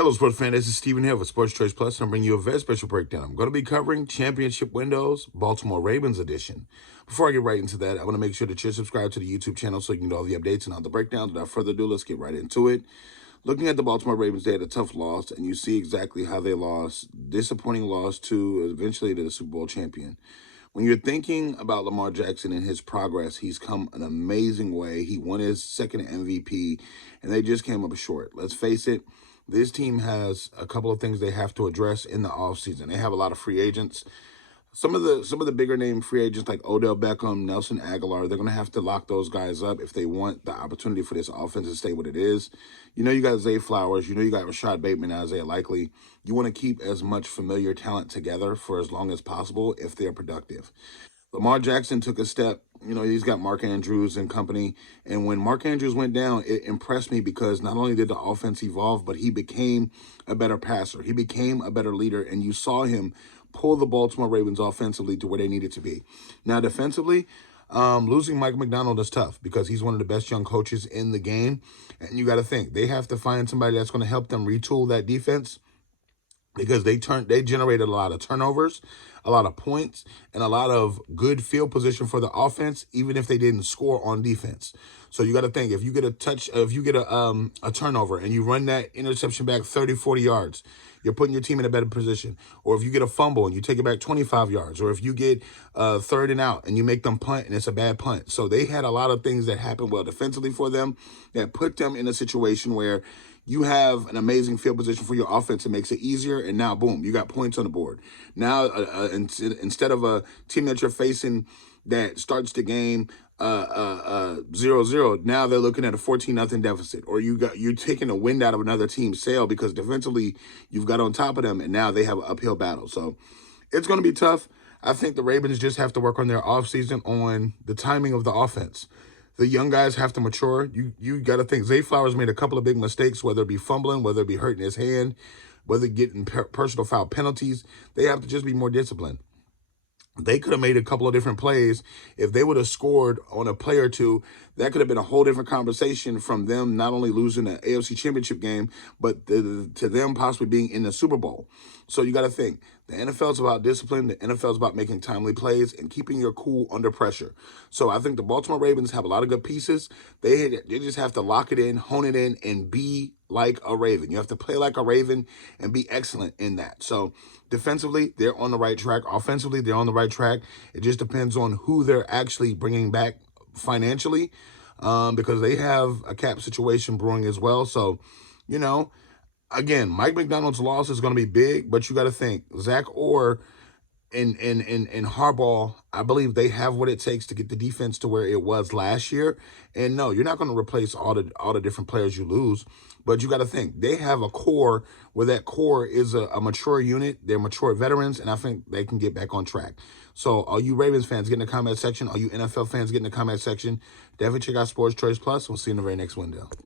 Hello, sports fan. This is Stephen here for Sports Choice Plus, and I'm bringing you a very special breakdown. I'm going to be covering Championship Windows, Baltimore Ravens edition. Before I get right into that, I want to make sure that you're subscribed to the YouTube channel so you can get all the updates and all the breakdowns. Without further ado, let's get right into it. Looking at the Baltimore Ravens, they had a tough loss, and you see exactly how they lost. Disappointing loss to eventually to the Super Bowl champion. When you're thinking about Lamar Jackson and his progress, he's come an amazing way. He won his second MVP, and they just came up short. Let's face it, this team has a couple of things they have to address in the offseason. They have a lot of free agents. Some of the bigger name free agents like Odell Beckham, Nelson Aguilar, they're going to have to lock those guys up if they want the opportunity for this offense to stay what it is. You know you got Zay Flowers. You know you got Rashad Bateman, Isaiah Likely. You want to keep as much familiar talent together for as long as possible if they're productive. Lamar Jackson took a step. You know, he's got Mark Andrews and company. And when Mark Andrews went down, it impressed me because not only did the offense evolve, but he became a better passer. He became a better leader, and you saw him pull the Baltimore Ravens offensively to where they needed to be. Now, defensively, losing Mike McDonald is tough because he's one of the best young coaches in the game. And you got to think, they have to find somebody that's going to help them retool that defense, because they generated a lot of turnovers, a lot of points, and a lot of good field position for the offense, even if they didn't score on defense. So you got to think, if you get a turnover and you run that interception back 30, 40 yards, you're putting your team in a better position. Or if you get a fumble and you take it back 25 yards, or if you get third and out and you make them punt and it's a bad punt. So they had a lot of things that happened well defensively for them that put them in a situation where you have an amazing field position for your offense. It makes it easier, and now, boom, you got points on the board. Now, instead of a team that you're facing that starts the game 0-0, now they're looking at a 14-0 deficit, or you're taking a wind out of another team's sail because defensively you've got on top of them, and now they have an uphill battle. So it's going to be tough. I think the Ravens just have to work on their offseason on the timing of the offense. The young guys have to mature. You got to think, Zay Flowers made a couple of big mistakes, whether it be fumbling, whether it be hurting his hand, whether getting personal foul penalties. They have to just be more disciplined. They could have made a couple of different plays. If they would have scored on a play or two, that could have been a whole different conversation from them not only losing the AFC Championship game, but to them possibly being in the Super Bowl. So you got to think, the NFL is about discipline. The NFL is about making timely plays and keeping your cool under pressure. So I think the Baltimore Ravens have a lot of good pieces. They just have to lock it in, hone it in, and be like a Raven. You have to play like a Raven and be excellent in that. So defensively, they're on the right track. Offensively, they're on the right track. It just depends on who they're actually bringing back financially, because they have a cap situation brewing as well. So, you know, again, Mike McDonald's loss is going to be big, but you got to think, Zach Orr and Harbaugh, I believe they have what it takes to get the defense to where it was last year. And no, you're not going to replace all the different players you lose, but you got to think they have a core where that core is a mature unit. They're mature veterans, and I think they can get back on track. So all you Ravens fans, get in the comment section. All you NFL fans, get in the comment section. Definitely check out Sports Choice Plus. We'll see you in the very next window.